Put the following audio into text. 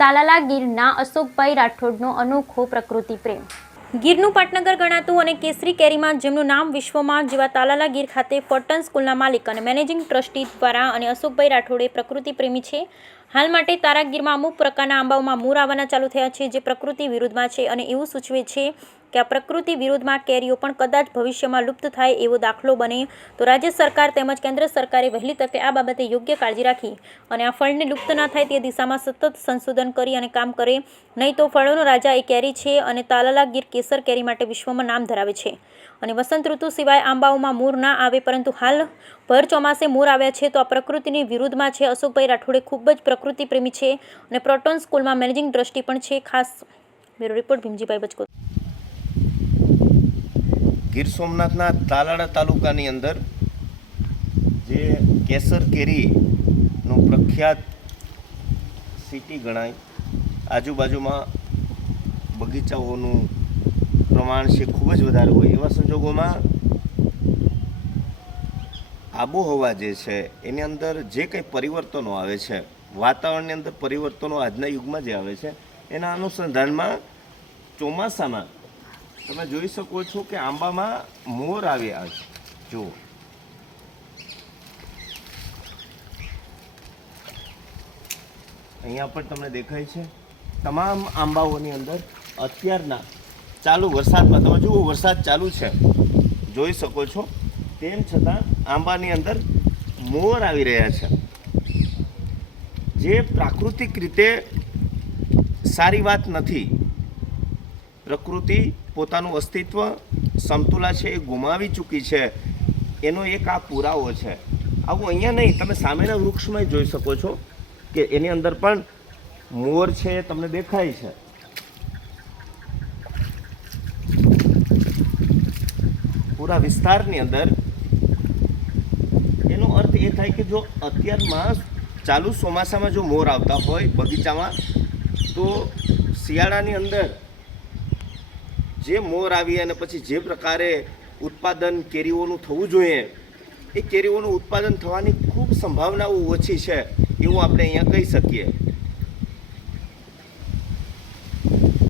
તાલાલા ગીરના અશોકભાઈ રાઠોડનો અનોખો પ્રકૃતિ પ્રેમ। ગીરનું પાટનગર ગણાતું અને કેસરી કેરીમાં જેમનું નામ વિશ્વમાં જેવા તાલાલા ગીર ખાતે ફોર્ટન સ્કૂલના માલિક અને મેનેજિંગ ટ્રસ્ટી દ્વારા અને અશોકભાઈ રાઠોડે પ્રકૃતિ પ્રેમી છે। હાલ માટે તારા ગીરમાં અમુક પ્રકારના આંબાઓમાં મૂર આવવાના ચાલુ થયા છે, જે પ્રકૃતિ વિરુદ્ધમાં છે અને એવું સૂચવે છે કે આ પ્રકૃતિ વિરુદ્ધમાં કેરીઓ પણ કદાચ ભવિષ્યમાં લુપ્ત થાય એવો દાખલો બને તો રાજ્ય સરકાર તેમજ કેન્દ્ર સરકારે વહેલી તકે આ બાબતે યોગ્ય કાળજી રાખી અને આ ફળને લુપ્ત ના થાય તે દિશામાં સતત સંશોધન કરી અને કામ કરે, નહીં તો ફળોનો રાજા એ કેરી છે અને તાલાલા ગીર કેસર કેરી માટે વિશ્વમાં નામ ધરાવે છે। અને વસંત ઋતુ સિવાય આંબાઓમાં મૂર ના આવે, પરંતુ હાલ ભર ચોમાસે મૂર આવ્યા છે તો આ પ્રકૃતિની વિરુદ્ધમાં છે। અશોકભાઈ રાઠોડે ખૂબ જ પ્રકૃતિ પ્રેમી છે અને પ્રોટોન સ્કૂલમાં મેનેજિંગ ટ્રસ્ટી પણ છે। ખાસ બ્યુરો રિપોર્ટ ભીમજીભાઈ બચકોત। ગીર સોમનાથના તાલાળા તાલુકાની અંદર જે કેસર કેરીનું પ્રખ્યાત સિટી ગણાય, આજુબાજુમાં બગીચાઓનું પ્રમાણ છે ખૂબ જ વધારે હોય, એવા સંજોગોમાં આબોહવા જે છે એની અંદર જે કંઈ પરિવર્તનો આવે છે, વાતાવરણની અંદર પરિવર્તનો આજના યુગમાં જે આવે છે એના અનુસંધાનમાં ચોમાસામાં તમે જોઈ શકો છો કે આંબામાં મોર આવ્યા છે। જુઓ, અહીંયા પણ તમને દેખાય છે તમામ આંબાઓની અંદર અત્યારના ચાલુ વરસાદમાં તમે જુઓ, વરસાદ ચાલુ છે જોઈ શકો છો, તેમ છતાં આંબાની અંદર મોર આવી રહ્યા છે, જે પ્રાકૃતિક રીતે સારી વાત નથી। પ્રકૃતિ પોતાનું અસ્તિત્વ સમતુલા છે એ ગુમાવી ચૂકી છે, એનો એક આ પુરાવો છે। આવું અહીંયા નહીં, તમે સામેના વૃક્ષમાં જોઈ શકો છો કે એની અંદર પણ મોર છે તમને દેખાય છે। પૂરા વિસ્તારની અંદર એનો અર્થ એ થાય કે જો અત્યારમાં ચાલુ ચોમાસામાં જો મોર આવતા હોય બગીચામાં, તો શિયાળાની અંદર જે મોર આવી અને પછી જે પ્રકારે ઉત્પાદન કેરીઓનું થવું જોઈએ એ કેરીઓનું ઉત્પાદન થવાની ખૂબ સંભાવનાઓ ઓછી છે એવું આપણે અહીંયા કહી શકીએ।